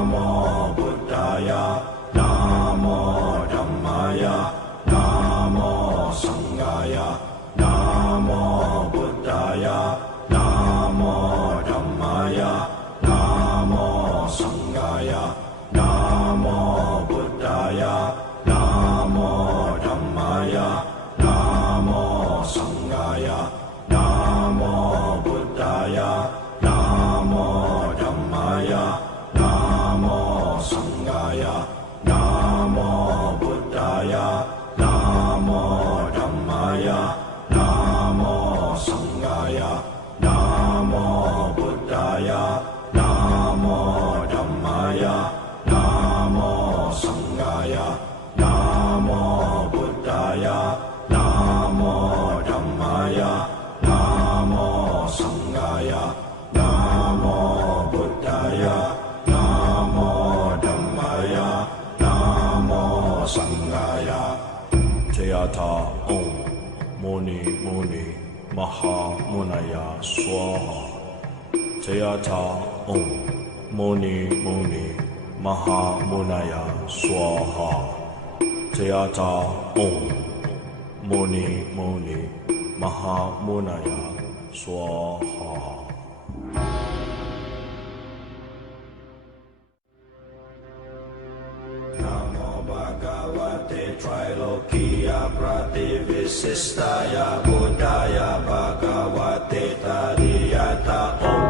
Namo Buddhaya, Namo Dhammaya, Namo Sanghaya, Namo Buddhaya, Namo Dhammaya, Namo Sanghaya, Namo Buddhaya, Namo Dhammaya, Namo Sanghaya, Namo Buddhaya, Namo Dhammaya, Namo Sanghaya, Namo Buddhaya, Namo Dhammaya, Namo Sanghaya, Namo Buddhaya, Namo Dhammaya, Namo Sanghaya, Namo Buddhaya, Namo Dhammaya, Namo Sanghaya, Namo Buddhaya, Namo Dhammaya, Namo Sanghaya. Jayata Om Muni Muni Maha Munaya Swaha. Jayata Om Muni Muni Maha Munaya Swaha. Jayata Om Muni Muni Maha Munaya Swaha. Namo Bhagavate Trilokiya Prativissistaya Buddhaya Bhagavate Tariyata Om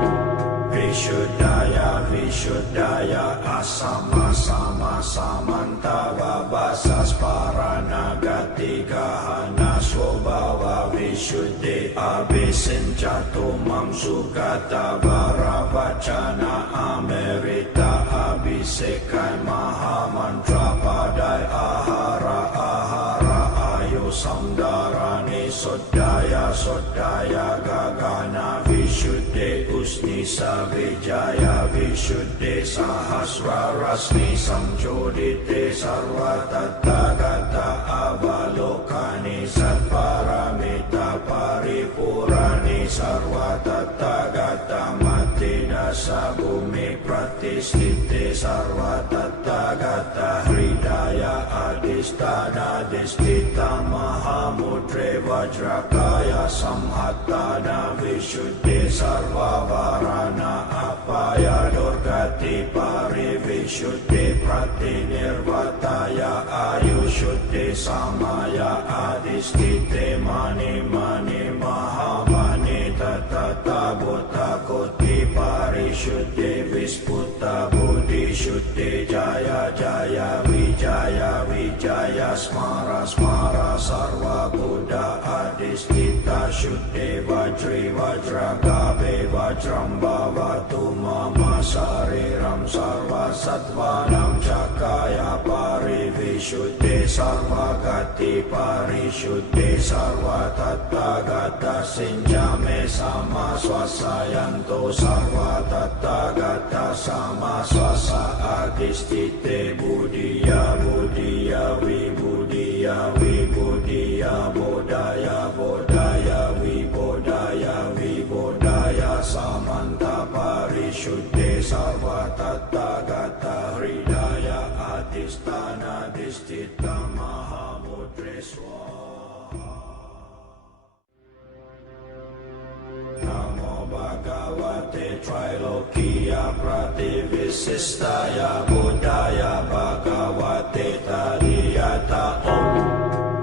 Vishuddhaya Vishuddhaya Asama Sama Samantava Vasasparanagati Gahana Swabhava Vishuddhi Abhisinchatu Mamsukata Varavachana Amerita Abhisekai Mahamantra Padai Ahara Ahara Ayu Samdarani Sodaya Sodaya Gagana Vishuddhi Usnisa Vijaya Vishuddhi Sahasra Rasmi Samjodite Sarva Tathagata Avalokani Satparamita Paripurani Sarva Tathagata Matina Sabhumi Pratisthite Sarva Tathagata Hridaya Adhisthana Adhisthita Mahamudre Vajrakaya Samhattana Vishuddhi Sarva Varana Apaya Durgati Pari Vishuddhi Pratinirvataya Ayushuddhi Samaya Adhisthite Mani Mani Mahamani Tatata Bhuta Koti Parishuddhi Visputa Buddhi Shuddhi Jaya Jaya Vijaya Vijaya Smara Smara Sarva Buddha Adhisthita Shuddhi Vajri Vajragave Vajram Bhavatu Mama Sariram Sarva Sattvanam Chakaya Pari Vishuddhi Sarva Gati Parishuddhi Sarva Tathagata Sinjame Sama Swasayanto Sarva Tathagata Sama Swasa Adhisthite Buddhiya Buddhiya Vibhuddhiya Vibhuddhiya Bodhaya Bodhaya Vibodhaya Vibodhaya Samanta Parishuddhi Sarva Tathagata Hridaya Adhisthana Adhisthita Mahamudre Swaha. Namo Bhagavate Trilokiya Prativissistaya Buddhaya Bhagavate Tariyata Om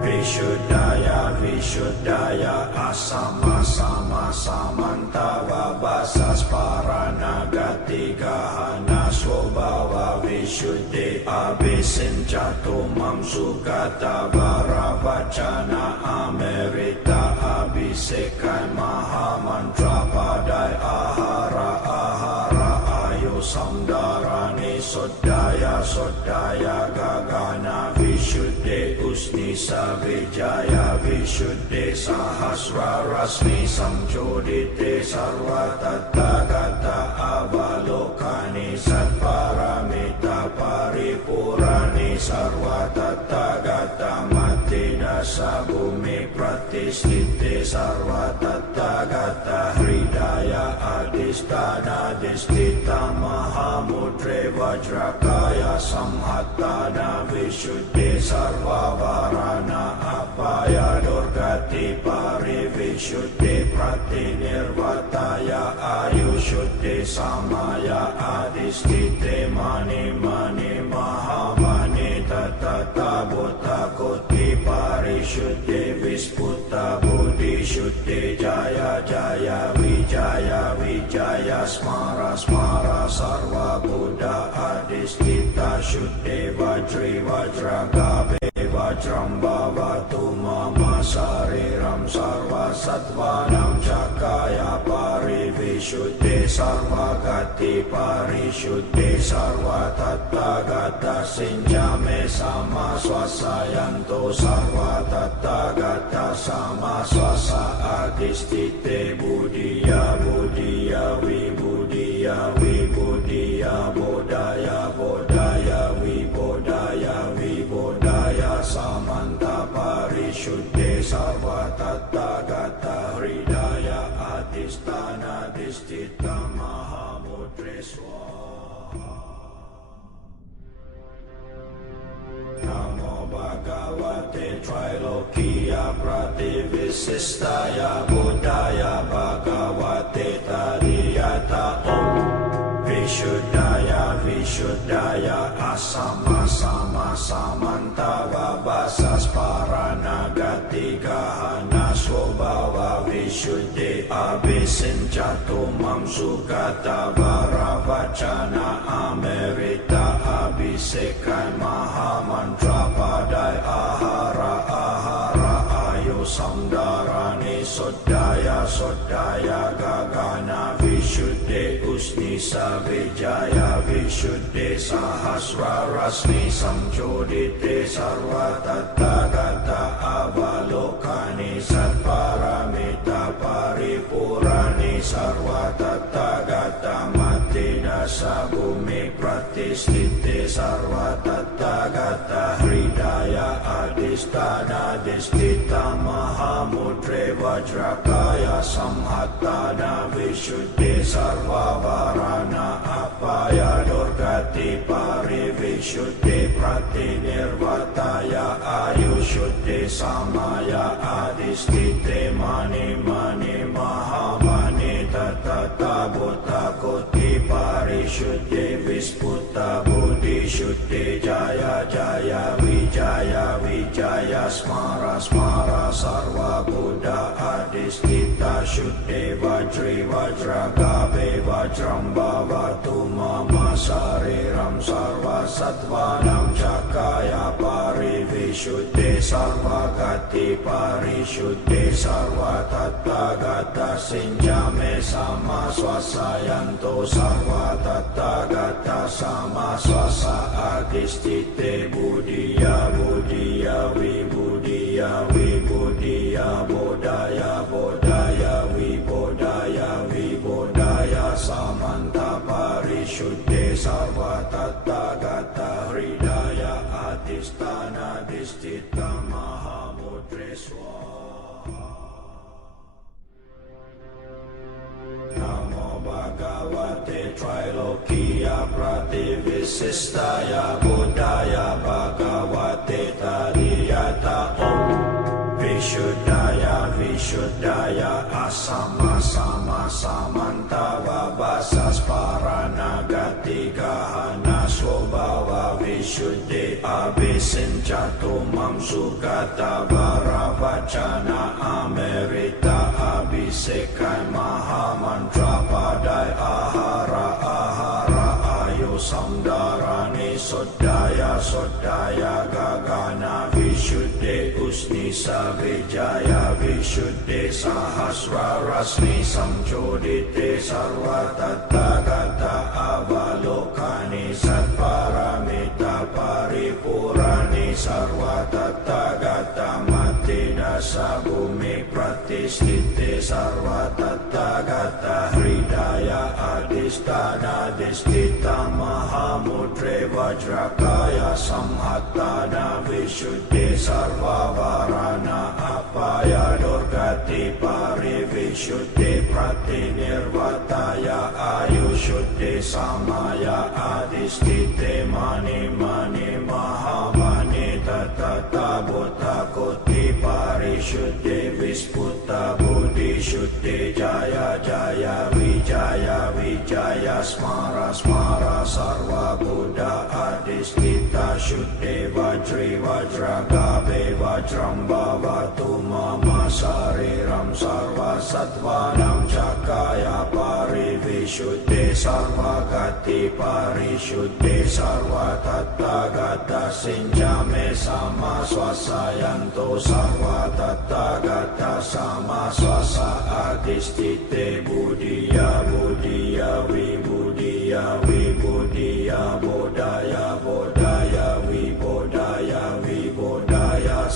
Vishuddhaya Vishuddhaya Asama Sama Samantava Vasasparanagati Gahana Swabhava Vishuddhi Abhisinchatu Mamsukata Varavachana Amerita Abhisekai Mahamantra Padai Ahara Ahara Ayu Samdarani Sodaya Sodaya Gagana Vishuddhi Usnisa Vijaya Vishuddhi Sahasra Rasmi Samjodite Sarva Tathagata Avalokani Satparamita Paripurani Sarva Tathagata Matina Sabhumi Pratisthite Sarva Tathagata Hridaya Adi adhisthana mahamudre vajrakaya samhattana vishuddhe sarvavarana apaya durgati parivishuddhe pratinirvataya ayushuddhe samaya adhisthite mani mani mahamani tatata buddha koti parishuddhe visputta buddhi shuddhe jaya jaya vijaya vijaya smara smara sarva buddha adhisthita shuddhe vajri vajragabe vajram bhavatu mama sariram sarva sattvanam chakaya parivishuddhe sarva gati parishuddhe sarva tattagata sinjame sama swasayanto sarva tattagata sama swasa adhisthite buddhiya buddhiya vibudhiya vibudhiya bodhaya bodhaya vibodhaya vibodhaya samanta parishuddhe sarva tattagata hridaya adhisthana adhisthita mahamudre swaha. Namo Bhagavate Trailokiya Prativissistaya Buddhaya Bhagavate Tadiyata Om Vishuddhaya Vishuddhaya Asama Sama Samantava Vasas Paranagati Gahana Swabhava Vishuddhe Abhisinchato Mamsukata Varavachana Amerita Abhisekai Mahamantra Padai Ahara Ahara Ayo Samdarani Sodaya Sodaya Gagana Vishuddhe Usnisa Vijaya Vishuddhe Sahasra Rasmi Samjodite Sarva Tattagata Avalokani Satparamita Paripurani Sarva Tattagata Matidasa Bhumi Pratisthite Sarva Tattagata Hridaya Adhisthana Adhisthita Mahamudre Vajrakaya Samhattana Vishuddhe Sarvavarana Apaya Durgati Parivishuddhe Pratinirvataya Ayushuddhe Samaya Adhisthite Mani Mani Mahamani Tatata Buddha Koti Parishuddhe Visputta Buddhi Shuddhe Jaya Jaya Vijaya Vijaya Smara Smara Sarva Buddha Adhisthita Shuddhe Vajri Vajragabe Vajram Bhavatu Mama Sariram Sarva Sattvanam Chakaya Parivishuddhe Sarva Gati Parishuddhe Sarva Tattagata Sinjame Sama Swasayanto Sarva Tattagata Sama Swasa Adhisthite Buddhiya Buddhiya Vibudhiya Vibudhiya Bodhaya Bodhaya Vibodhaya Vibodhaya Samanta Parishuddhe Sarva Tattagata Hridaya Adhisthana Adhisthita Mahamudre Swaha. Namo Bhagavate Trailokiya Prativissistaya Buddhaya Bhagavate Tadiyata Om Vishuddhaya Vishuddhaya Asama Sama Samantava Vasas Paranagati Gahana Swabhava Vishuddhe Abhisinchato Mamsukata Varavachana Amerita Abhisekai Mahamantra Padai Ahara Ahara Ayo Samdarani Sodaya Sodaya Gagana Vishuddhe Usnisa Vijaya Vishuddhe Sahasra Rasmi Samjodite Sarva Tattagata Avalokani Satparamita Paripurani Sarva Tattagata Matidasa Bhumi Pratisthite Sarva Tattagata Hridaya Adhisthana Adhisthita Mahamudre Vajrakaya Samhattana Vishuddhe Sarvavarana Apaya Durgati Parivishuddhe Pratinirvataya adistite mani mani mahamani tata buddha koti parishuddhe visputa buddhi shuddhe jaya jaya vijaya smara smara sarva buddha adistita shuddhe vajri vajragave vajram bhavatu mama sariram sarva sattvanam cakaya parivishuddhe sarva gati parishuddhe sarva tathagata sinjame sama swasayanto sarva tathagata sama swasa adistite buddhiya buddhiya vibudhiya vibudhiya bodhaya bodhaya vibodhaya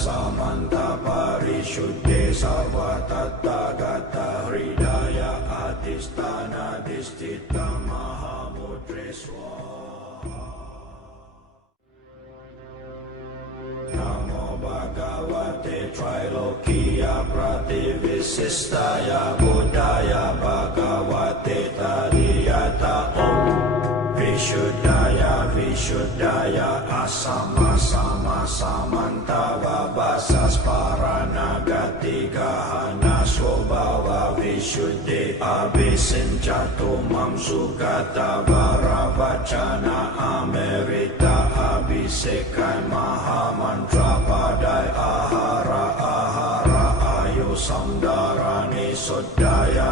samanta parishuddhe sarva tathagata hridaya adistana distita mahamudre swaha. Namo Bhagavate Trilokiya Prativissistaya Buddhaya Bhagavate Tadiyata Om Vishuddhaya Asama Sama Samantava Basas Paranagati Gahana Swabhava Vishuddhi Abhisinchato Mamsukata Varavachana Amerita Abhisekai Mahamantra Padai Ahara Ayu Samdarani Sodaya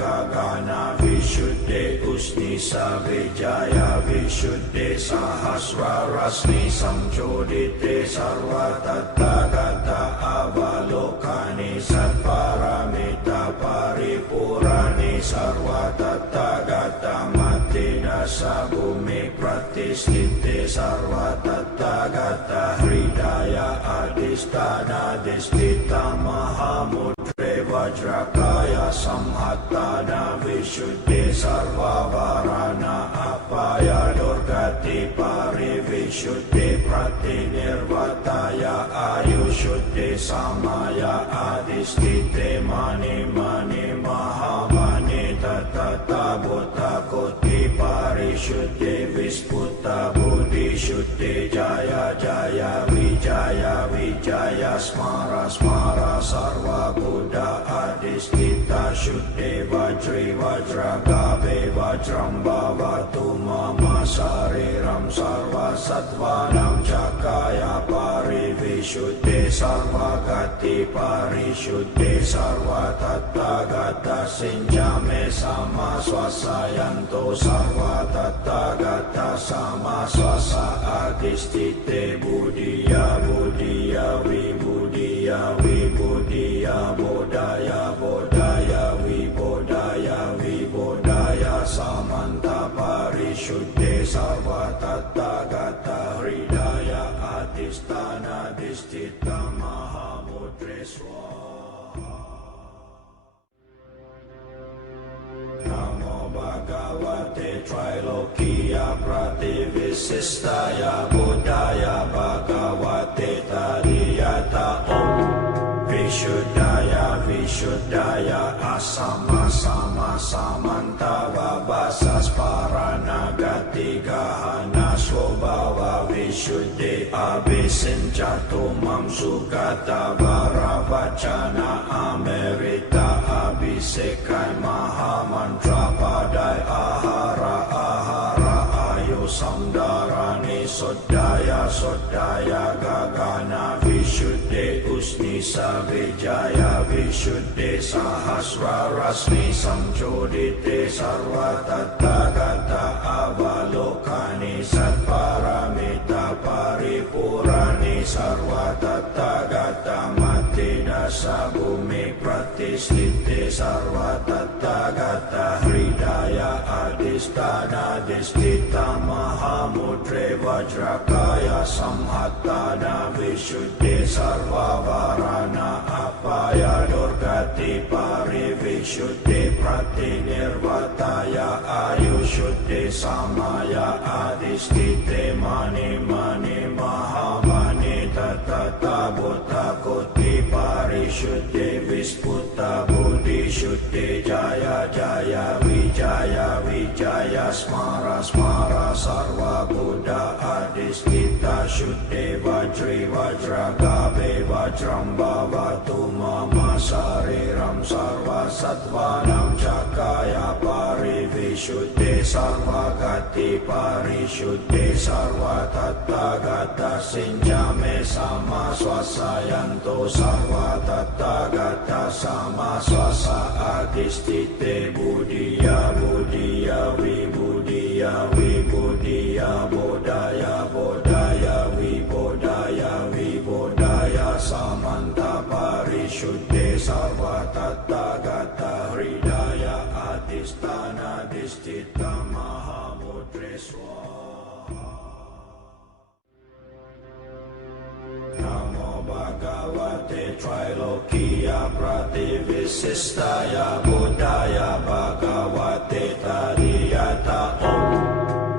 Gagana Vishuddhi Usnisa Vijaya Vishuddhi Sahasra Rasmi Samchodite Sarva Tathagata Avalokani Satparamita Paripurani Sarva Tathagata Matidasa Bhumi Pratisthite Sarva Tathagata Hridaya Adistana Distita Mahamudre Vajrakaya Samhatana Vishuddhi Sarva Varana Apaya Durgati Parivishuddhi Pratinirvataya Ayushuddhi Samaya Adistite Mani Mani Mahamani Tata Buddha Koti Parishuddhi Visputa Buddhi Shuddhi Jaya Jaya Vijaya Smara Smara Sarva Buddha Adistita Shuddhi Vajri Vajragave Vajram Bhavatu Mama Sariram Sarva Sattvanam Cakaya Parivishuddhi Sarva Gati Parishuddhi Sarva Tathagata Sinjame Sama Swasayanto Sarva Tathagata Sama Swasa Adistite Buddhiya Buddhiya Vibudhiya Bodhaya Bodhaya Vibodhaya Samanta Parishuddhe Sarva Tathagata Hridaya Adistana Distita Mahamudre Swaha. Namo Bhagavate Trilokiya Prativissistaya Buddhaya Bhagavate Tadiyata Om Vishuddhaya Asama Sama Samantava Basas Paranagati Gahana Swabhava Vishuddhi Abhisinchato Mamsukata Varavachana Amerita Abhisekai Mahamantra Padai Ahara Ayu Samdarani Sodaya Gagana Vishuddhi Usnisa Vijaya Vishuddhi Sahasra Rasmi Samchodite Sarva Tathagata Avalokani Satparamita Paripurani Sarva Tathagata Matidasa Bhumi Pratisthite Sarva Tathagata Hridaya Adistana Distita Mahamudre Vajrakaya Samhatana Vishuddhi Sarva Varana Apaya Durgati Parivishuddhi Pratinirvataya Ayushuddhi Samaya Adistite Mani Mani Mahamani Tata Buddha Koti Pari Vishuddhe Visputta Buddhi Shuddhe Jaya Jaya Vijaya Vijaya Smara Smara Sarva Buddha Adhistita Shuddhe Vajri Vajragabe Vajram Bhavatu Mama Sariram Sarva Sattvanam Chakaya Parivishuddhe Sarva Gati Parishuddhe Sarva Tathagata Sinjame Sama Swasayanto Sarva Tathagata Sama Swasa Adhistite Buddhiya Buddhiya Vibhuddhiya Vibhuddhiya Bodhaya Bodhaya Vibodhaya Vibodhaya Samanta Parishuddhe Sarva Tathagata Hridaya Adhisthana Adhisthita Mahamudre Swaha. Namo Bhagavate Trilokiya Prativisistaya Buddhaya Bhagavate Tadiyata Om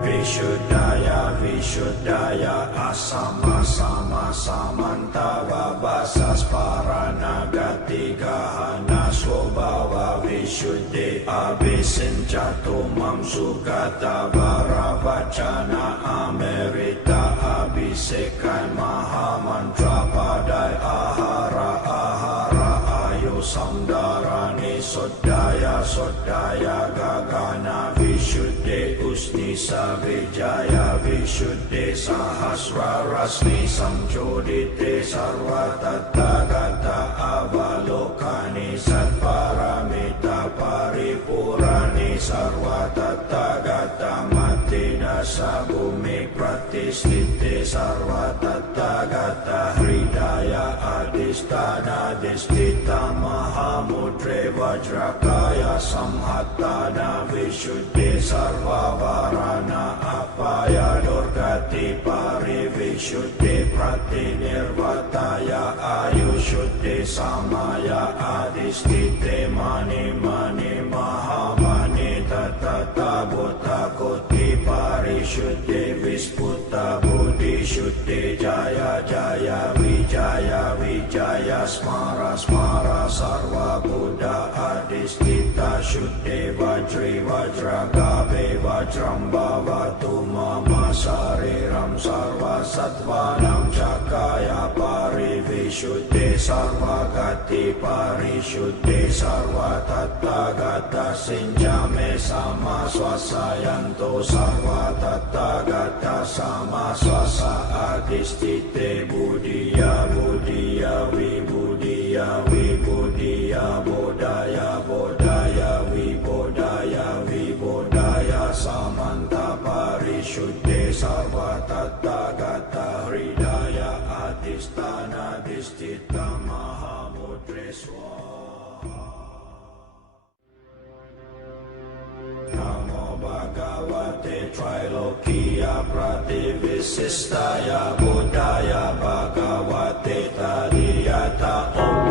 Vishuddhaya Vishuddhaya Asama Sama Samantava Vasas Paranagati Gahana Swabhava Vishuddhe Abhisinchato Mam Sugata Varavachana Amerita Abhisekai Mahamantra Padai Ahara Ahara Ayu Samdarani Sodaya Sodaya Gagana Vishuddhe Usnisa Vijaya Vishuddhe Sahasra Rasmi Samjodite Sarva Tathagata Avalokani Satparamita Paripurani Sarva Tathagata Matina Sabhumi Pratisthite Sarva Tathagata Hridaya Adhisthana Adhisthita Mahamudre Vajrakaya Samhattana Vishuddhe Sarva Varana Apaya Durgati Parivishuddhe Pratinirvataya Ayushuddhe Samaya Adhisthite Mani Mani Mahamani Tatata Buddha Koti Parishuddhe Visputta Buddhi Shuddhe Jaya Jaya Vijaya Vijaya Smara Smara Sarva Buddha Adhisthita Shuddhe Vajri Vajragabe Vajram Bhavatu Mama Sariram Sarva Sattvanam Chakaya Parivishuddhe Sarva Gati Parishuddhe Sarva Tathagata Sinjame Sama Swasayanto Sarva Tathagata Sama Swasa Adhistite Buddhiya Buddhiya Vibhuddhiya Vibhuddhiya Bodhaya Bodhaya Vibodhaya Vibodhaya Samanta Parishuddhe Sarva Tathagata Hridaya Adhisthana Adhisthita Mahamudre Swaha. Namo Bhagavate Trilokiya Prativisistaya Buddhaya Bhagavate Tadiyata Om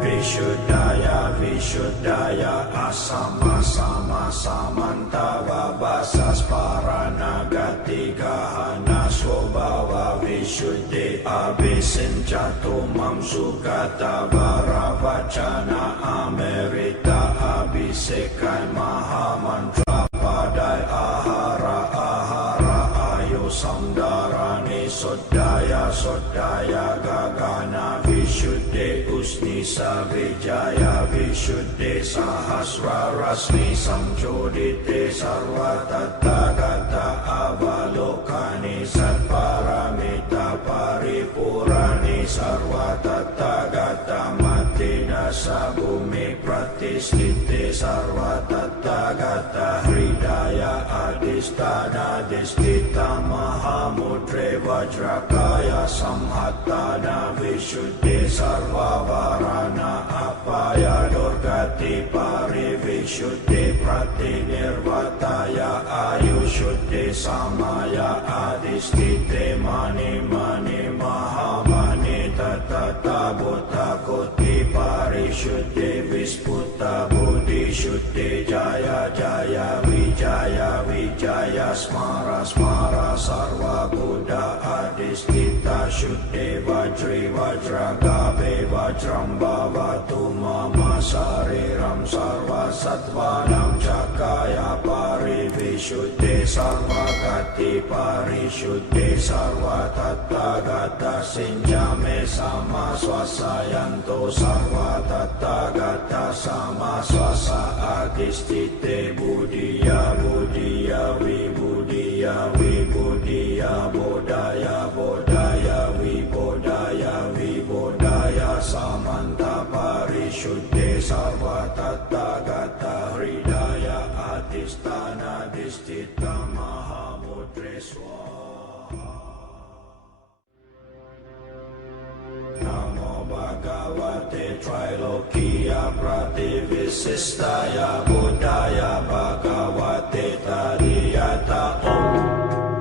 Vishuddhaya Vishuddhaya Asama Sama Samantava Vasas Paranagati Gahana Swabhava Vishuddhe Abhisinchato Mam Sugata Varavachana Amerita Abhisekai Mahamantra Padai Ahara Ahara Ayu Samdarani Sodaya Sodaya Gagana Vishuddhe Usnisa Vijaya Vishuddhe Sahasra Rasmi Samjodite Sarva Tathagata Avalokani Satparamita Paripurani Sarva Tathagata Matina Sabhumi Pratisthite Sarva Tathagata Hridaya Adhisthana Adhisthita Mahamudre Vajrakaya Samhattana Vishuddhe Sarva Varana Apaya Durgati Parivishuddhe Pratinirvataya Ayushuddhe Samaya Adhisthite Mani Mani Mahamani Tatata Buddha Koti Parishuddhe Visputta Buddhi Vishuddhe Jaya Jaya Vijaya Vijaya Smara Smara Sarva Buddha Adhistita Shuddhe Vajri Vajragabe Vajram Bhavatu Mama Sariram Sarva Sattvanam Chakaya Parivishuddhe Sarva Gati Parishuddhe Sarva Tathagata Sinjame Sama Swasayanto Sarva Tathagata Sama Swasa Adhistite Buddhiya Buddhiya Vibhuddhiya Vibhuddhiya Bodhaya Bodhaya Vibodhaya Vibodhaya Samanta Parishuddhe Sarva Tathagata Hridaya Adhisthana Adhisthita Mahamudre Swaha. Namo Bhagavate Trilokiya Prativissistaya Buddhaya Bhagavate Tadiyata Om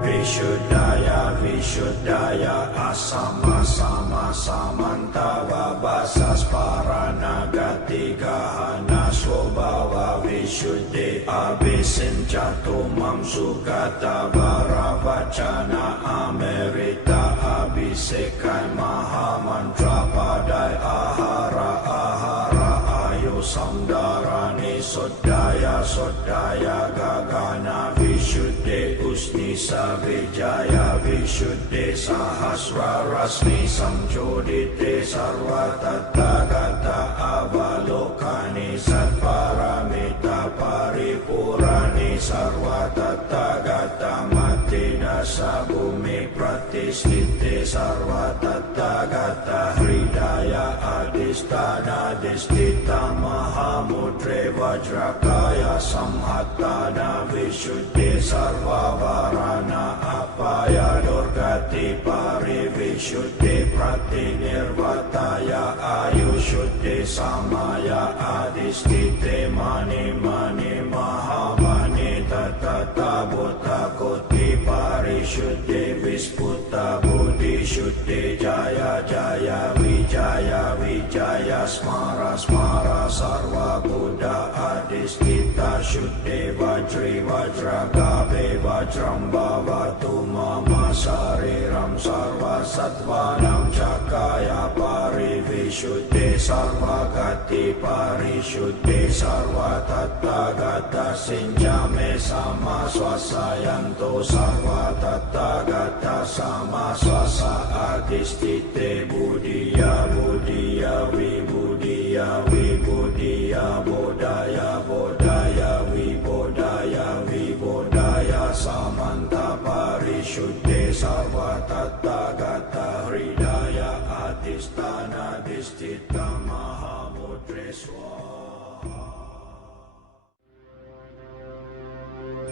Vishuddhaya Vishuddhaya Asama Sama Samanta Vabhasas Paranagati Gahana Swabhava Vishuddhe Abhisinchatu Mam Sugata Varavachana Amerita Abhisekai Mahamantra Padai Ahara Ahara Ayu Samdarani Sodaya Sodaya Gagana Vishuddhe Usnisa Vijaya Vishuddhe Sahasra Rasmi Samjodite Sarva Tathagata Avalokani Satparamita Paripurani Sarva Tathagata Matidasa Bhumi Pratisthite Sarva Tathagata Hridaya Adhisthana Adhisthita Mahamudre Vajrakaya Samhattana Vishuddhe Sarva Varana Apaya Durgati Parivishuddhe Pratinirvataya Ayushuddhe Samaya Adhisthite Mani Mani Mahamani Tatata Bhuta Koti Parishuddhe Visputa Buddhi Shuddhe Jaya Jaya Vijaya Vijaya Smara Smara Sarva Buddha Adhisthita Shuddhe Vajri Vajragabe Vajram Bhavatu Mama Sariram Sarva Sattvanam Chakaya Parivishuddhe Sarva Gati Parishuddhe Sarva Tathagata Sinjame Sama Swasayanto Sarva Tathagata Sama Swasa Adhisthite Buddhiya Buddhiya Vibhuddhiya Vibhuddhiya Bodhaya Bodhaya Vibodhaya Vibodhaya Samanta Parishuddhe Sarva Tathagata Hridaya Adhisthana Adhisthita Mahamudre Swaha.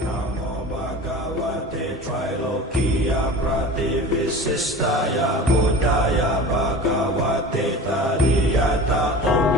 Namo Bhagavate Trilokiya Prativissistaya Buddhaya Bhagavate Tadiyata Om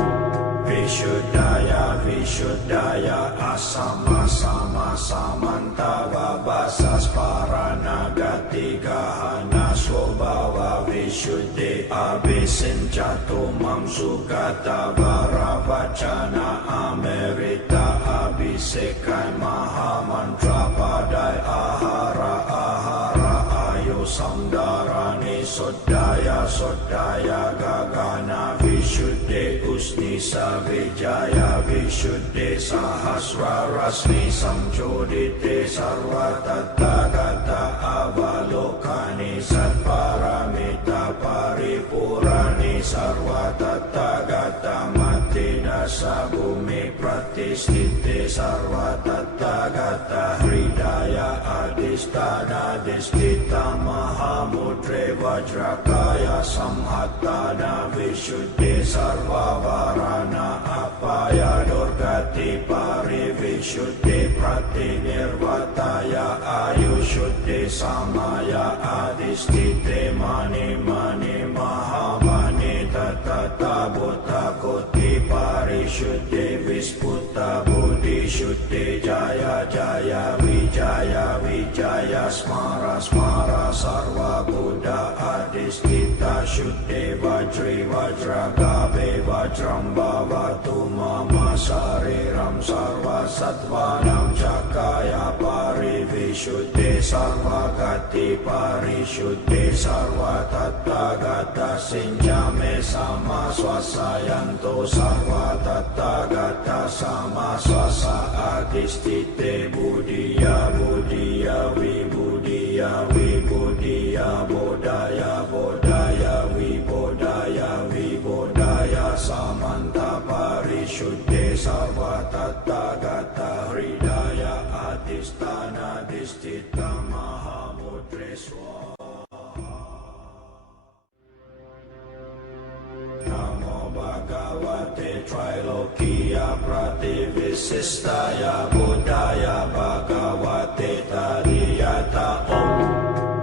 Vishuddhaya Vishuddhaya Asama Sama Samanta Vabhasas Paranagati Gahana Swabhava Vishuddhe Abhisinchatu Mam Sugata Varavachana Amerita Abhisekai Mahamantra Padai Ahara Ahara Ayu Samdarani Sodaya Sodaya Gagana Vishuddhe Usnisa Vijaya Vishuddhe Sahasra Rasmi Samjodite Sarva Tathagata Avalokani Satparamita Paripurani Sarva Tathagata Matidasa Bhumi Pratisthite Sarva Tathagata Hridaya Adhisthana Adhisthita Mahamudre Vajrakaya Samhattana Vishuddhe Sarva Varana Apaya Durgati Parivishuddhe Pratinirvataya Ayushuddhe Samaya Adhisthite Mani Mani Mahamani Tatata Bhuta Koti Parishuddhe Visputa Buddhi Shuddhe Jaya Jaya Vijaya Wijaya Wijaya Smara Smara Sarva Buddha Adhistita Shuddhe Vajri Vajragabe Vajram Bhavatu Mama Sariram Sarva Sattvanam Chakaya Parivishuddhe Sarva Gati Parishuddhe Sarva Tattagata Sinjame Sama Swasayanto Sarva Tattagata Sama Swasa Adhistite Buddhiya Buddhiya Vibhuddhiya Vibhuddhiya Bodhaya Bodhaya Vibodhaya Vibodhaya Samanta Parishuddhe Sarva Tattagata Hridaya Adhisthana Adhisthita Mahamudre Swaha. Namo Bhagavate Trilokiya Prativissistaya Buddhaya Bhagavate Tariyata Om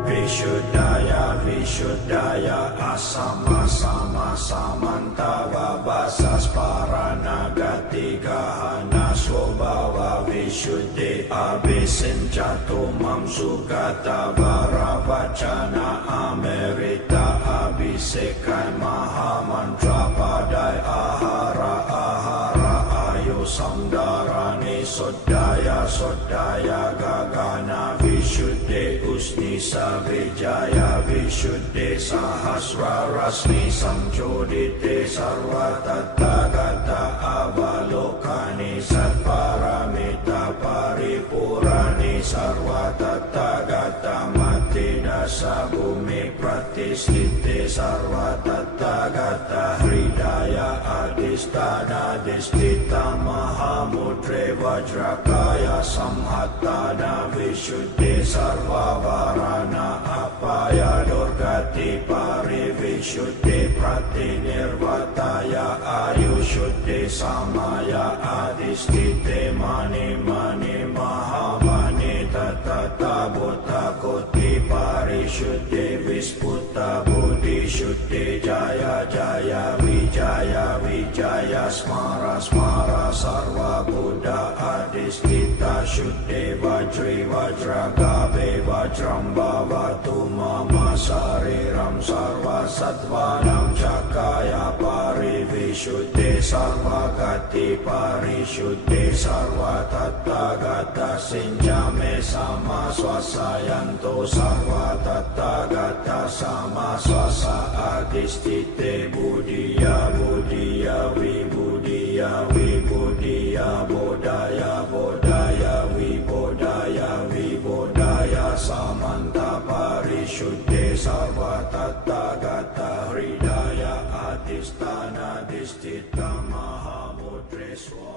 Vishuddhaya Vishuddhaya Asama Sama Samanta Vabasas Paranagati Gahana Swabhava Vishuddhi Abhisinchatu Mamsukata Varavachana Amerita Abhisekai Mahamantra Padai Ahara Ahara Ayu Samdarani Sodaya Sodaya Gagana Vishuddhi Usnisa Vijaya Vishuddhi Sahasra Rasmi Samjodite Sarva Tattagata Avalokani Satparamita Paripurani Sarva Tattagata Matidasa Bhumi Pratisthite Sarva Tattagata Hridaya Adhisthana Adhisthita Mahamudre Vajrakaya Samhattana Vishuddhi Sarva Varana Apaya Durgati Parivishuddhi Pratinirvataya Ayushuddhi Samaya Adhisthite Mani Mani Mahamani Tatata Buddha Koti Parishuddhi Visputa Buddhi Shuddhi Jaya Jaya Vijaya Vijaya Smara Smara Sarva Buddha Adhisthita Shuddhi Vajri Vajragabe Vajram Bhavatu Mama Sariram Sarva Sattvanam Chakaya Parivishuddhi Sarva Gati Parishuddhi Sarva Tattagata Sinjame Sama Swasayanto Sarva Tattagata Sama Swasa Adhisthite Buddhiya Buddhiya Vibhuddhiya Vibhuddhiya Bodhaya Bodhaya Vibodhaya Vibodhaya Samanta Parishuddhe Sarva Tattagata Hridaya Adhisthana Adhisthita Mahamudre Swaha.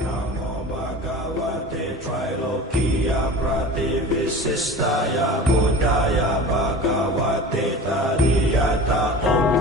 Namo Bhagavate Trilokiya Prativissistaya Buddhaya Bhagavate Tariyata Om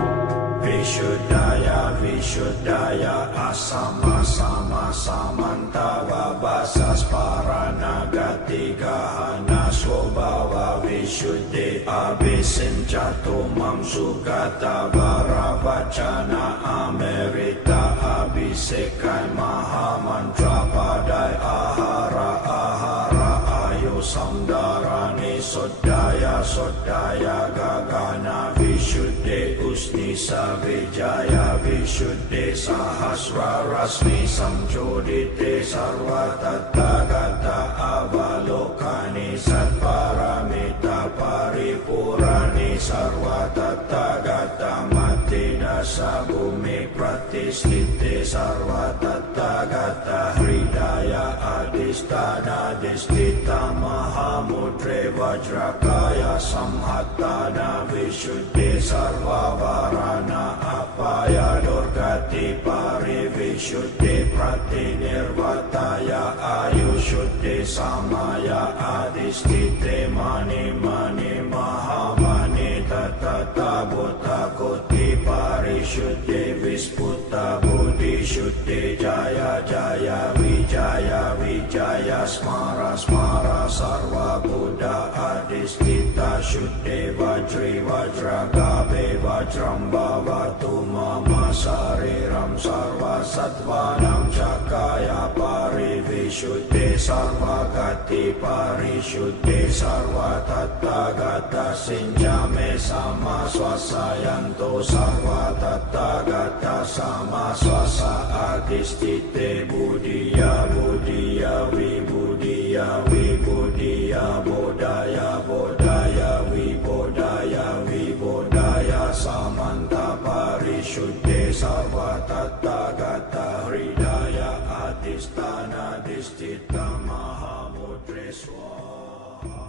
Vishuddhaya Vishuddhaya Asama Sama Samanta Vabasas Paranagati Gahana Swabhava Vishuddhi Abhisinchatu Mamsukata Varavachana Amerita Abhisekai Mahamantra Padai Ahara Ahara Ayu Samdarani Sodaya Sodaya Gagana Vishuddhi Usnisa Vijaya Vishuddhi Sahasra Rasmi Samjodite Sarva Tattagata Avalokani Satparamita Paripurani Sarva Tattagata Matidasa Bhumi Pratisthite Sarva Tattagata Hridaya Adhisthana Adhisthita Mahamudre Vajrakaya Samhattana Vishuddhi Sarva Varana Apaya Durgati Parivishuddhi Pratinirvataya Ayushuddhi Samaya Adhisthite Mani Mani Mahamani Tatata Buddha Koti Parishuddhi Visputa Buddhi Shuddhi Jaya Jaya Vijaya Vijaya Smara Smara Sarva Buddha Adhisthita शुद्धे वज्री वज्रगाभे वज्रं भवतु मम शरीरं सर्वसत्त्वानां चकाय परिविशुद्धे सर्वगति परिशुद्धे सर्वतथागत सिञ्चमे समस्वसयन्तो सर्वतथागत समस्वस अधिष्ठिते बुद्धिया बुद्धिया विबुद्धिया विबुद्धिया bodhaya bodhaya vibodhaya vibodhaya samanta parishuddhe sarva tathagata hridaya adhisthana disthita mahamudre swaha.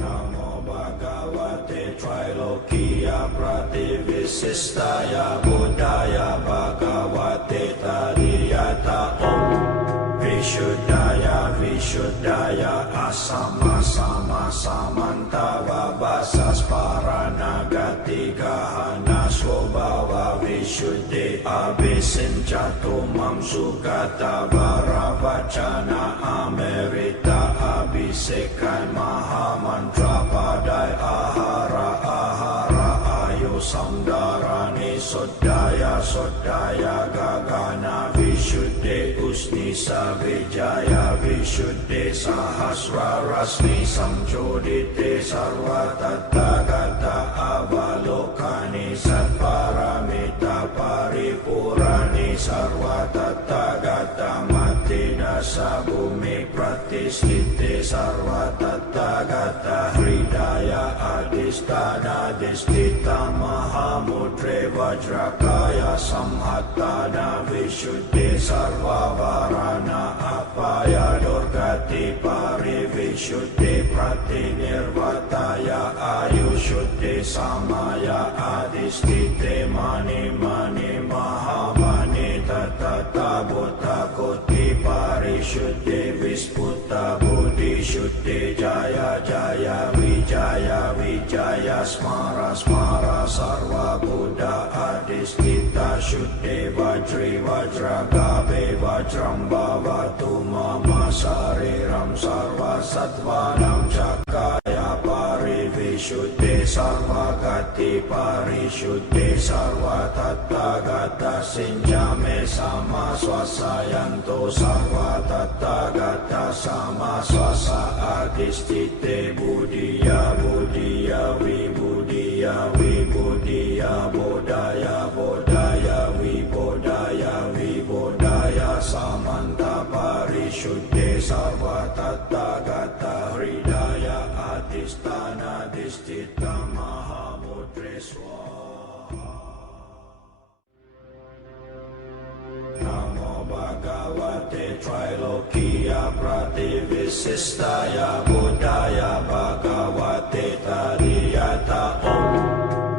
Namo bhagavate Trailokiya Prativissistaya Buddhaya Bhagavate Tadiyata Om Vishuddhaya Vishuddhaya Asama Sama Samanta Vabasas Paranagati Gahana Swabhava Vishuddhi Abhisinchato Mam Sugata Varavachana Amerita Abhisekai Mahamantra Padai Ahara Ahara Ayu Samdarani Sodaya Sodaya Gagana Vishuddhi Usnisa Vijaya Vishuddhi Sahasra Rasmi Samjodite Sarva Tathagata Avalokani Satparamita Paripurani Sarva Tathagata Matina Sabhumi Pratisthite Sarva Tathagata Hridaya Adhisthana Disthita Mahamudre Vajrakaya Samhattana Vishuddhi Sarva Varana Apaya Durgati Parivishuddhi Pratinirvataya Ayushuddhi Samaya Adhisthite Mani Mani Mahamani Tatata Buddha Koti Parishuddhi Visputa Buddhi Shuddhi Jaya Jaya Vijaya Vijaya Smara Smara Sarva Buddha Adhisthita Shuddhi Vajri Vajragabe Vajram Bhavatu Mama Shariram Sarva Sattvanam Chakaya Parivishuddhi Sarva Gati Parishuddhi Sarva Tathagata Sinjame Sama Swasayanto Sarva Tathagata Sama Swasa Adhisthite Buddhiya Buddhiya Vibhuddhiya Vibhuddhiya Bodhaya Bodhaya Vibodhaya Vibodhaya Samanta Parishuddhe Sarva Tathagata Hridaya Adhisthana Disthita Mahamudre Swaha. Namo Bhagavate Trailokiya Prativissistaya Buddhaya Bhagavate Tadiyata Om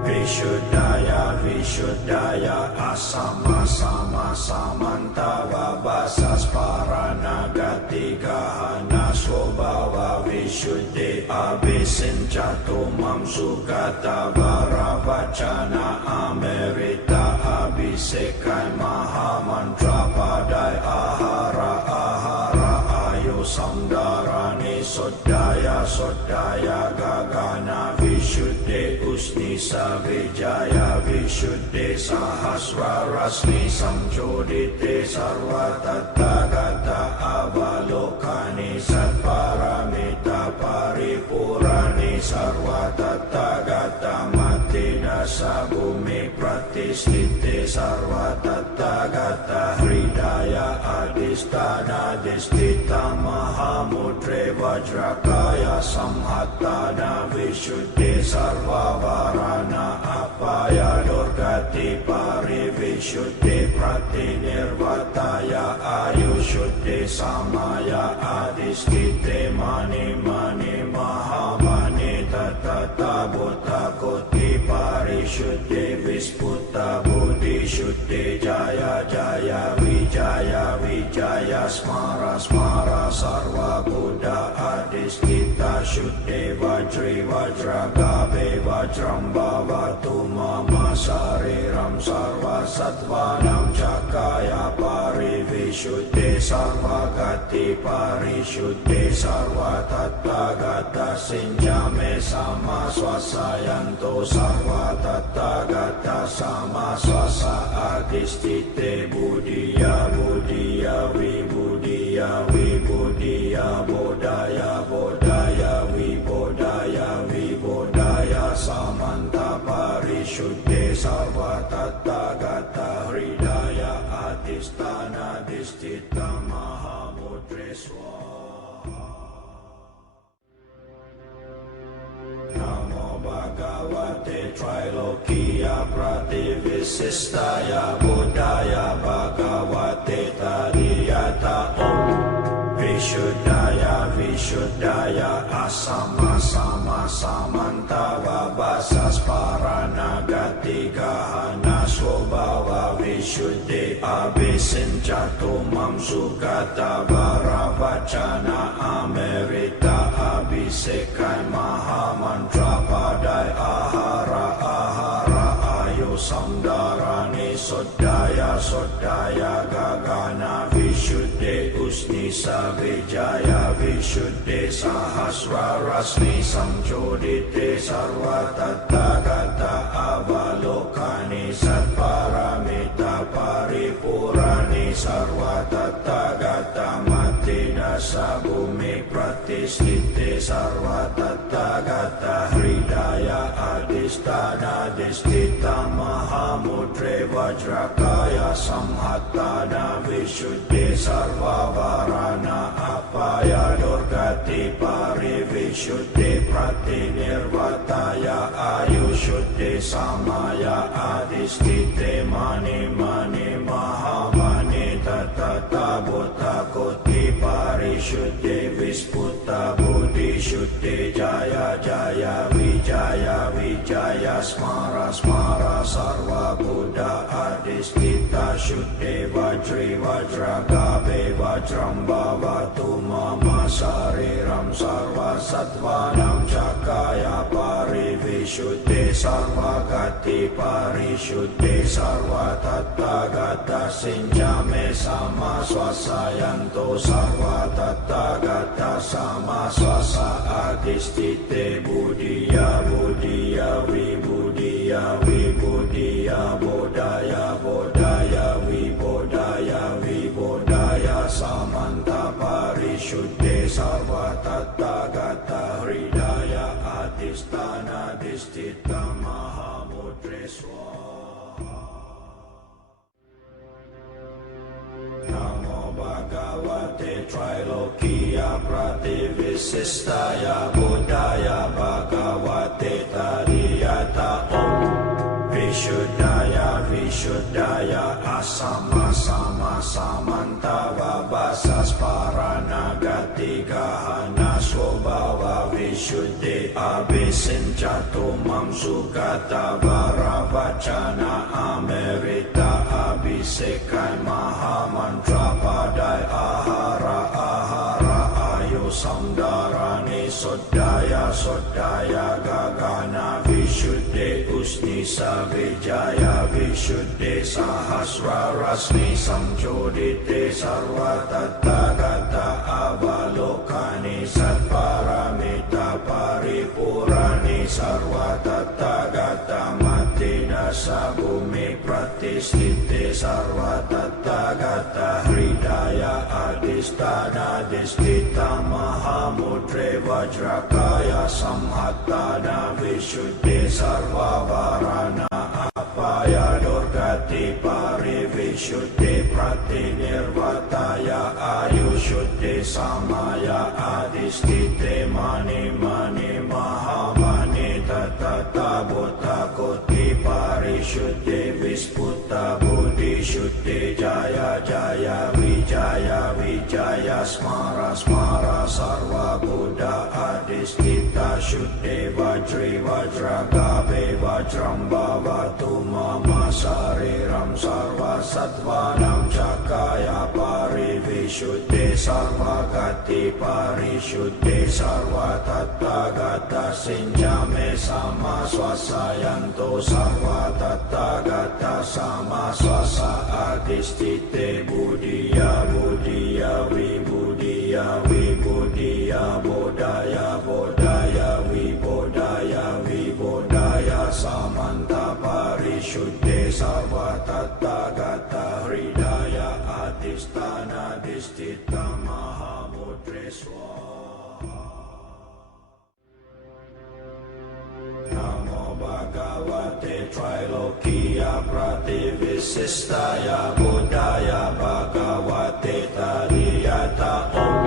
Vishuddhaya Vishuddhaya Asama Sama Samanta Vabasas Paranagati Gahana Swabhava Vishuddhi Abhisinchato Mam Sugata Varavachana Amerita Abhisekai Mahamantra Padai Ahara Ahara Ayu Samdarani Sodaya Sodaya Gagana Vishuddhi Usnisa Vijaya Vishuddhi Sahasra Rasmi Samjodite Sarva Tathagata Avalokani Satparamita Paripurani Sarva Tathagata Matina Sabhumi Pratisthite Sarva Tathagata Hridaya Adhisthana Disthita Mahamudre Vajrakaya Samhattana Vishuddhi Sarva Varana Apaya Durgati Parivishuddhi Pratinirvataya Ayushuddhi Samaya Adhisthite Mani Mani Mahamani Tatata Buddha Koti Parishuddhi Visputa Buddhi Shuddhi Jaya Jaya Vijaya Vijaya Smara Smara Sarva Buddha Adhisthita Shuddhi Vajri Vajragabe Vajram Bhavatu Mama Shariram Sarva Sattvanam Chakaya Parivi Vishuddhe Sarvagati Parishuddhe Sarva Tathagata Sinjame Sama Swasayanto Sarva Tathagata Sama Swasa Adhistite Buddhiya Buddhiya Vibhuddhiya Vibhuddhiya Bodhaya Bodhaya Vibodhaya Vibodhaya Samanta Parishuddhe Sarva Tathagata Hridaya Adhisthana Disthita Mahamudre Swaha. Namo Bhagavate Trilokiya Prativissistaya Buddhaya Bhagavate Tadiyata Om Vishuddhaya Vishuddhaya Asama Sama Samantava Vasas Paranagati Gahana Swabhava Vishuddhi Abhisinchato Mam Sugata Varavachana Amerita Abhisekai Mahamantra Padai Ahara Ahara Ayo Samdarani Sodaya Sodaya Gagana Vishuddhi Usnisa Vijaya Vishuddhi Sahasra Rasmi Samjodite Sarva Tathagata Avalokani Satparamita Paripurani Sarva Tathagata Matidasa Bhumi Pratisthite Sarva Tathagata Hridaya Adhisthana Disthita Mahamudre Vajrakaya Samhattana Vishuddhi Sarva Varana Apaya Durgati Parivishuddhi Pratinirvataya Ayushuddhi Samaya Adhisthite Mani Mani Mahamani Tatata Bhuta Koti Parishuddhi Visputa Buddhi Shuddhi Jaya Jaya Vijaya Vijaya Smara Smara Sarva Buddha Adhisthita Shuddhi Vajri Vajragabe Vajram Bhavatu Mama Sariram Sarva Sattvanam Chakaya Parivishuddhi Sarvagati Parishuddhi Sarva Tathagata Sinjame Sama Swasayanto Sarva Tathagata Sama Swasa Adhisthite Buddhiya Buddhiya Vibhuddhiya Vibhuddhiya Bodhaya Bodhaya Vibodhaya Vibodhaya Samanta Parishuddhe Sarva Tathagata Hridaya Adhisthana Disthita Mahamudre Swaha. Namo Bhagavate Trilokiya Prativissistaya Buddhaya Bhagavate Tadiyata Om Vishuddhaya Vishuddhaya Asama Sama Samantava Vasas Paranagati Gahana Swabhava Vishuddhi Abhisinchato Mam Sugata Varavachana Amerita Abhisekai Mahamantra Padai Ahara Ahara Ayo Samdarani Sodaya Sodaya Gagana Vishuddhi Usnisa Vijaya Vishuddhi Sahasra Rasmi Samjodite Sarva Tathagata Avalokani Satparamita Paripurani Sarva Tathagata Matidasa Bhumi Pratisthite Sarva Tathagata Hridaya Adhisthana Disthita Mahamudre Vajrakaya Samhattana Vishuddhi Sarva Varana Apaya Durgati Parivishuddhi Pratinirvataya Ayushuddhi Samaya Adhisthite Mani Mani Mahamani Tatata Bhuta Koti Parishuddhi Visputa Buddhi Shuddhi Jaya Jaya Vijaya Vijaya Smara Smara Sarva Buddha Adhisthita Shuddhi Vajri Vajragabe Vajram Bhavatu Mama Sariram Sarva Sattvanam Chakaya Parivishuddhi Sarvagati Parishuddhi Sarva Tathagata Sinjame Sama Swasayanto Sarva Tathagata Sama Swasa Adhisthite Buddhiya Adhisthita Mahamudre Swaha. Namo Bhagavate Trilokiya Prativisistaya Buddhaya Bhagavate Tariyata Om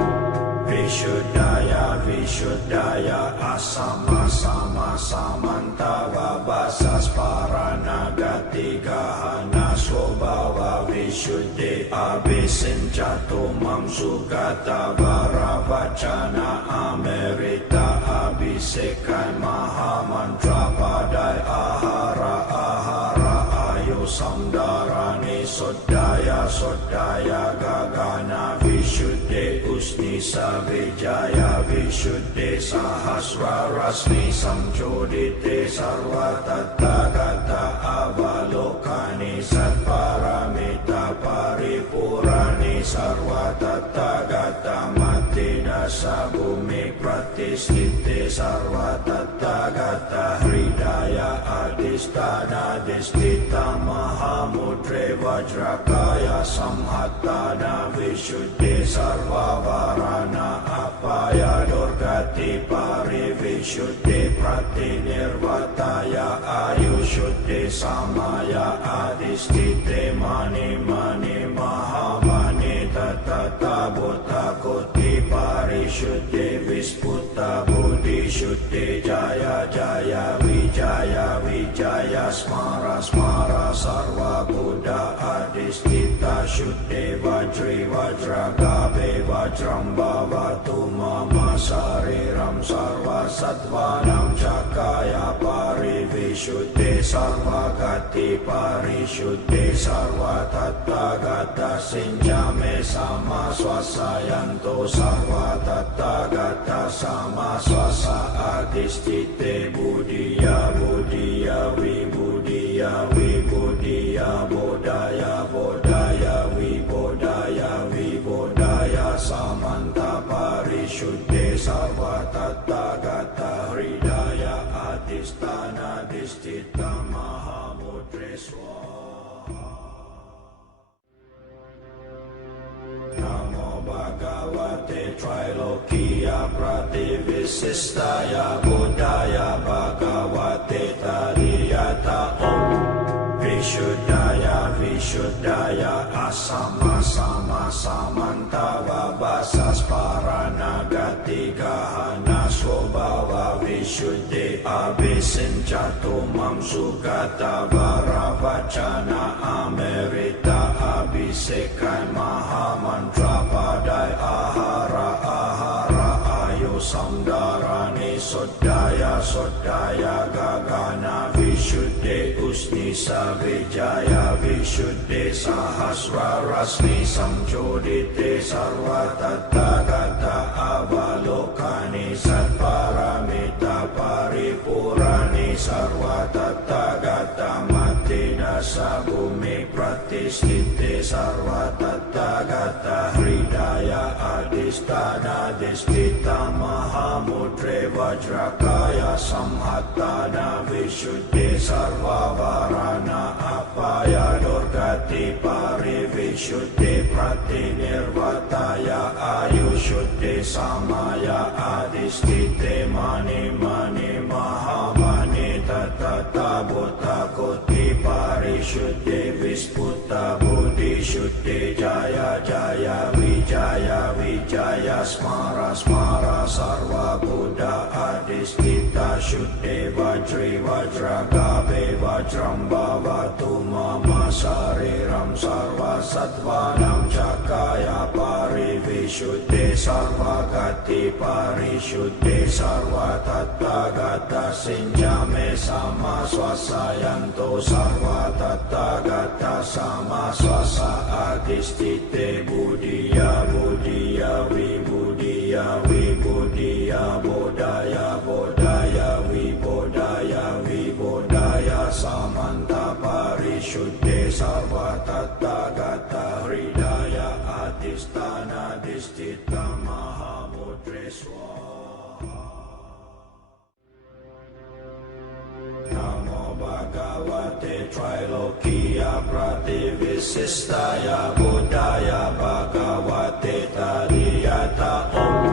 Vishuddhaya Vishuddhaya Asama Sama Samantava Basas Paranagati Gahana Swabhava Vishuddhi Abhisinchato Mam Sugata Varavachana Amerita Abhisekai Mahamantra Padai Ahara Ahara Ayu Samdarani Sodaya Sodaya Gagana Vishuddhi Usni Savijaya Vishuddhi Sahasra Rasmi Samchodite Sarva Tathagata Avalokani Satparamita Paripurani Sarva Tathagata Matida Sabumi Pratisthite Sarva Tathagata Hridaya Adhisthana Adhisthita Mahamudre Vajrakaya Samhattana Vishuddhi Sarva Varana Apaya Durgati Parivishuddhi Pratinirvataya Ayushuddhi Samaya Adhisthite Mani Mani Mahamani Tatata Bhuta Koti Parishuddhi Visputa Buddhi Shuddhi Jaya Jaya Vijaya Vijaya Smara Smara Sarva Buddha Adhisthita Shuddhi Vajri Vajragabe Vajram Bhavatu Mama Sariram Sarva Sattvanam Chakaya Parivishuddhi Sarva Gati Parishuddhi Sarva Tathagata Sinjame Sama Swasayanto Sarva Tathagata Sama Swasa Adhisthite Buddhiya Buddhiya Vibhuddhiya Vibhuddhiya Bodhaya Bodhaya Vibodhaya Vibodhaya Samanta Parishuddhi Sarva Tathagata Hridaya Adhisthana Adhisthita Mahamudre Swaha. Namo Bhagavate Trilokiya Prativisistaya Buddhaya Bhagavate Tariyata Om Vishuddhaya Vishuddhaya Asama Sama Samantava Basas Paranagati Gahana Swabhava Vishuddhi Abhisinchato Mam Sugata Varavachana Amerita Abhisekai Mahamantra Padai Ahara Ahara Ayu Samdarani Sodaya Sodaya Gagana Vishuddhi Usni Savijaya Vishuddhi Sahasra Rasmi Samchodite Sarva Tathagata Avalokani Satparamita Paripurani Sarva Tathagata Matida Sabumi Pratisthite Sarva Tathagata Hridaya Adhisthana Adhisthita Mahamudre Vajrakaya Samhattana Vishuddhi Sarva Varana Apaya Durgati Parivishuddhi Pratinirvataya Ayushuddhi Samaya Adhisthite Mani Mani Mahamani Tatata Bhuta Koti Parishuddhi Visputa Buddhi Shuddhi Jaya Jaya Vijaya Vijaya Smara Smara Sarva Buddha Adhisthita Shuddhi Vajri Vajragabe Vajram Bhavatu Mama Sariram Sarva Sattvanam Chakaya Parivishuddhi Sarva Gati Parishuddhi Sarva Tathagata Sinjame Sama Swasayanto Sarva Tathagata Sama Swasa Adhisthite Buddhiya Buddhiya Vibhuddhiya Vibhuddhiya Bodhaya Bodhaya Vibodhaya Vibodhaya Samanta Parishuddhi Sarva Tathagata Hridaya Adhisthana Adhisthita Mahamudre Swaha. Namo Bhagavate Bhagavate Trilokiya Prativissistaya Buddhaya Bhagavate Tariyata Om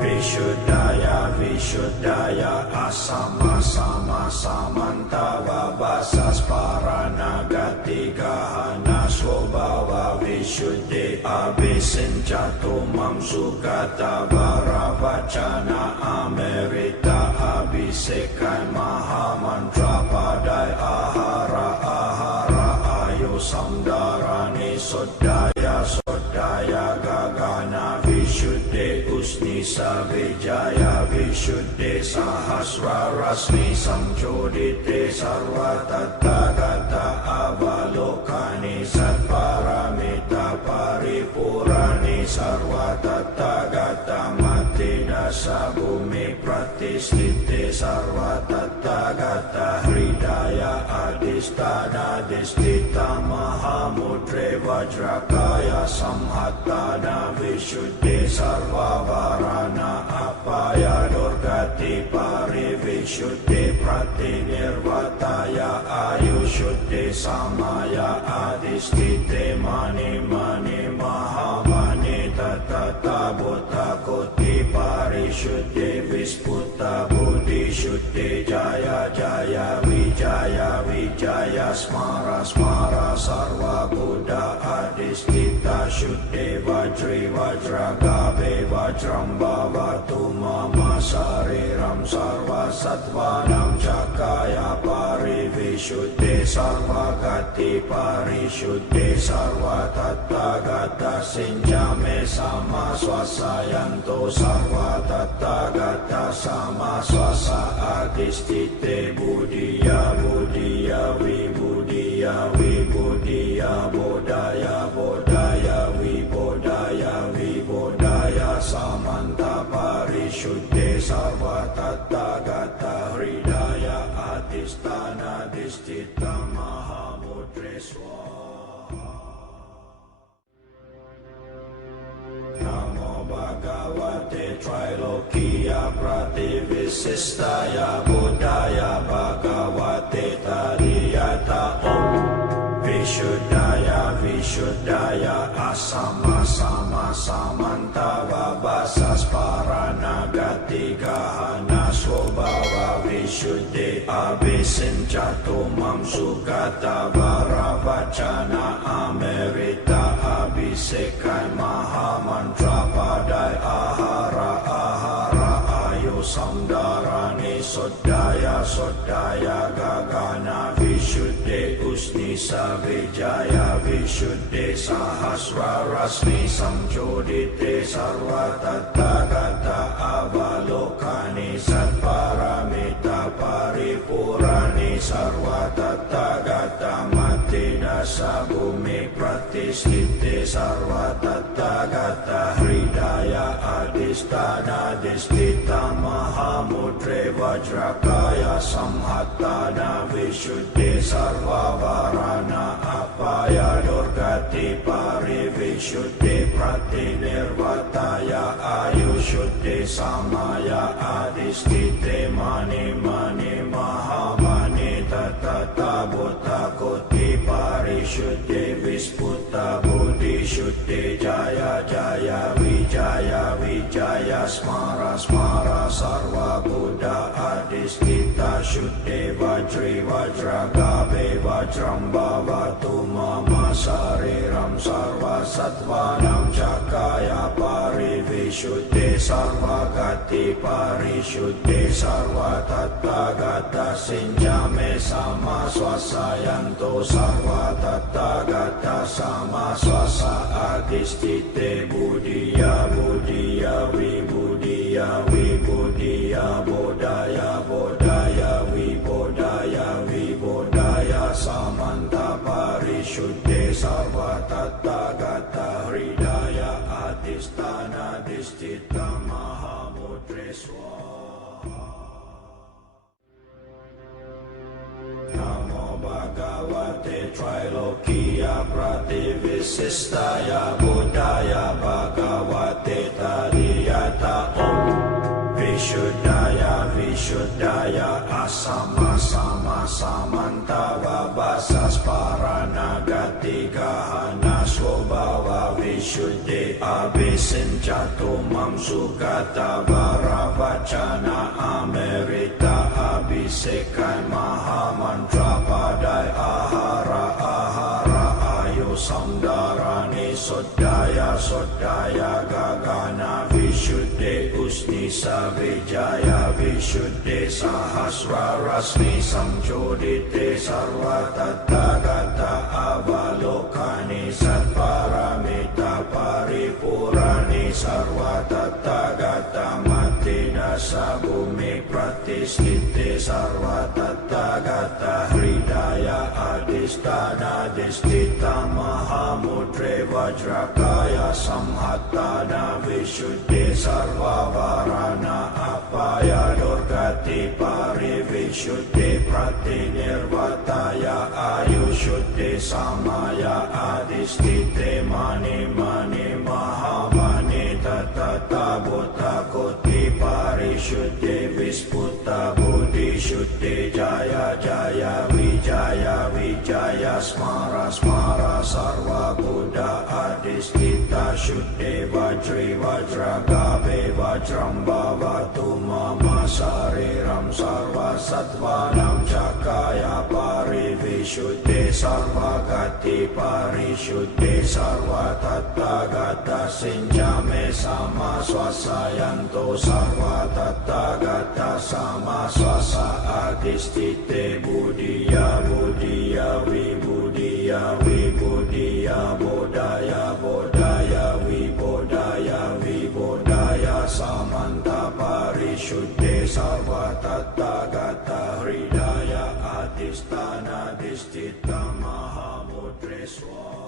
Vishuddhaya Vishuddhaya Asama Sama Samantava Vasas Paranagati Gahana Swabhava Vishuddhi Abhisinchatumam Sukata Varavachana Amerita Abhisekai Mahamantra Padai Ahara Ahara Ayu Samdarani Sodaya Sodaya Gagana Vishuddhi Usnisa Vijaya Vishuddhi Sahasra Rasmi Samchodite Sarva Tathagata Avalokani Satparamita Paripurani Sarva Tathagata Matidasa Bhumi Pratisthite Sarva Tathagata Hridaya Adhisthana Disthita Mahamudre Vajrakaya Samhattana Vishuddhi Sarva Varana Apaya Durgati Parivishuddhi Pratinirvataya Ayushuddhi Samaya Adhisthite Mani Mani Mahamani Tatata Bhuta Koti Parishuddhi Visputa Buddhi Shuddhi Jaya Jaya Vijaya Vijaya Smara Smara Sarva Buddha Adhisthita Shuddhi Vajri Vajragabe Vajram Bhavatu Mama Sariram Sarva Sattvanam Chakaya Parivishuddhi Sarva Gati Parishuddhi Sarva Tathagata Sinjame Sama Swasayanto Sarva Tathagata Sama Swasa Adhisthite Buddhiya Buddhiya Vibhuddhiya Vibhuddhiya Bodhaya Bodhaya Vibodhaya Vibodhaya Samanta Parishuddhi Sarva Tathagata Hridaya Adhisthana Disthita Mahamudre Swaha. Namo Bhagavate Trilokiya Prativissistaya Buddhaya Bhagavate Tariyata Om Vishuddhaya Vishuddhaya Asama Sama Samantava Vasas Paranagati Gahana Swabhava Vishuddhi Abhisinchatumam Sukata Varavachana Amerita Abhisekai Mahamantra Padai Ahara Ahara Ayu Samdarani Sodaya Sodaya Gagana Vishuddhi Usnisa Vijaya Vishuddhi Sahasra Rasmi Samchodite Sarva Tathagata Avalokani Satparamita Paripurani Sarva Tathagata Matidasa Bhumi Pratisthite Sarva Tathagata Hridaya Adhisthana Disthita Mahamudre Vajrakaya Samhattana Vishuddhi Sarva Varana Apaya Durgati Parivishuddhi Pratinirvataya Ayushuddhi Samaya Adhisthite Mani Mani Mahamani Tatata Bhuta Koti Parishuddhi Visputa Buddhi Shuddhi Jaya Jaya Vijaya Vijaya Smara Smara Sarva Buddha Adhisthita Shuddhi Vajri Vajragabe Vajram Bhavatu Mama Sariram Sarva Sattvanam Chakaya Parivishuddhi Sarva Gati Parishuddhi Sarva Tathagata Sinjame Sama Swasayanto Sarva Tathagata Sama Swasa Adhisthite Buddhiya Buddhiya Vibhuddhiya Vibhuddhiya Bodhaya Bodhaya Vibodhaya Vibodhaya Samanta Parishuddhi Sarva Tathagata Hridaya Adhisthana Disthita Mahamudre Swaha. Namo Bhagavate Trilokiya Prativissistaya Buddhaya Bhagavate Tariyata Om Vishuddhaya Vishuddhaya Asama Sama samanta vabasas paranagati gahana swabhava vishuddhi abhisinchatumam sugata varavacana amerita abhisekan mahamantra padai ahara ayu samdarani sodaya gagana vishuddhi usnisa vijaya vishuddhi sahasra rasmi samjodite sarva tathagata avalokani satparamita paripurani sarva tathagata mati dasa bumi pratisthite sarva tathagata hridaya adhisthana disthita mahamudre vajrakaya samhattana vishuddhi sarva varana apaya durgati parivishuddhi pratinirvataya ayushuddhi samaya adhisthite mani mahamani tatata buddha koti parishuddhi visputa buddhi shuddhi jaya vijaya smara sarva buddha adhisthita shuddhi vajragabe vajram bhavatu mama sariram sarva sattvanam cakaya parivishuddhi sarva gati parishuddhi sarva tathagata sinjame sama swasayanto sarva tathagata sama swasa adhisthite buddhiya vibudhiya bodhaya samanta parishuddhi sarva tathagata hridaya adhisthana disthita mahamudre swa